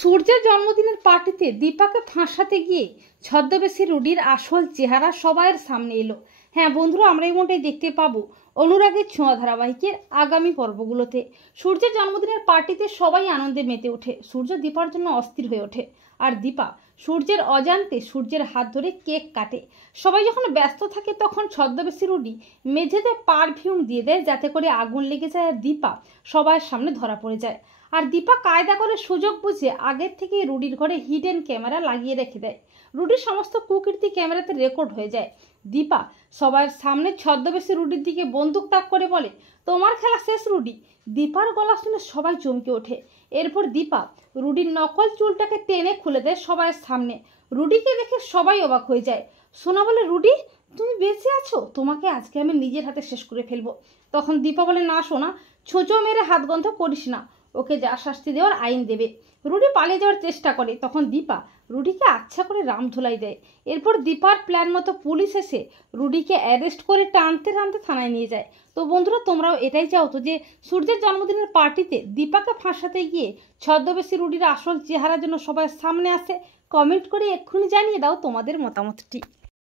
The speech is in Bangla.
সূর্যের জন্মদিনের পার্টিতে দীপাকে ফাঁসাতে গিয়ে ছদ্মবেশী রুডির আসল চেহারা সবার সামনে এলো। হ্যাঁ বন্ধুরা, আমরা এমনটাই দেখতে পাবো অনুরাগের ছোঁয়া ধারাবাহিকের আগামী পর্বগুলোতে। সূর্যের জন্মদিনের পার্টিতে সবাই আনন্দে মেতে ওঠে। সূর্য দীপার জন্য অস্থির হয়ে ওঠে, আর দীপা সূর্যের অজান্তে সূর্যের হাত ধরে কেক কাটে। সবাই যখন ব্যস্ত থাকে তখন ছদ্মবেশী রুডি মেঝেতে পারফিউম দিয়ে দেয় যাতে করে আগুন লেগে যায়, আর দীপা সবার সামনে ধরা পড়ে যায়। আর দীপা কায়দা করে সুযোগ বুঝে আগের থেকে রুডির ঘরে হিডেন ক্যামেরা লাগিয়ে রেখে দেয়। রুডির সমস্ত কুকীর্তি ক্যামেরাতে রেকর্ড হয়ে যায়। দীপা সবার সামনে ছদ্মবেশী রুডির দিকে বন্দুক তাক করে বলে, তোমার খেলা শেষ রুডি। দীপার গলা শুনে সবাই চমকে ওঠে। এরপর দীপা রুডির নকল চুলটাকে টেনে খুলে দেয় সবার সামনে। রুডিকে দেখে সবাই অবাক হয়ে যায়। সোনা বলে, রুডি তুমি বেঁচে আছো, তোমাকে আজকে আমি নিজের হাতে শেষ করে ফেলবো। তখন দীপা বলে, না সোনা, ছোঁচো মেরে হাত গন্ধ করিস না, ওকে যা শাস্তি দেওয়ার আইন দেবে। রুডি পালিয়ে যাওয়ার চেষ্টা করে, তখন দীপা রুডিকে আচ্ছা করে রামধুলাই দেয়। এরপর দীপার প্ল্যান মতো পুলিশ এসে রুডিকে অ্যারেস্ট করে টানতে টানতে থানায় নিয়ে যায়। তো বন্ধুরা, তোমরাও এটাই চাও তো যে সূর্যের জন্মদিনের পার্টিতে দীপাকে ফাঁসাতে গিয়ে ছদ্মবেশী রুডির আসল চেহারা যেন সবার সামনে আসে? কমেন্ট করে এক্ষুনি জানিয়ে দাও তোমাদের মতামতটি।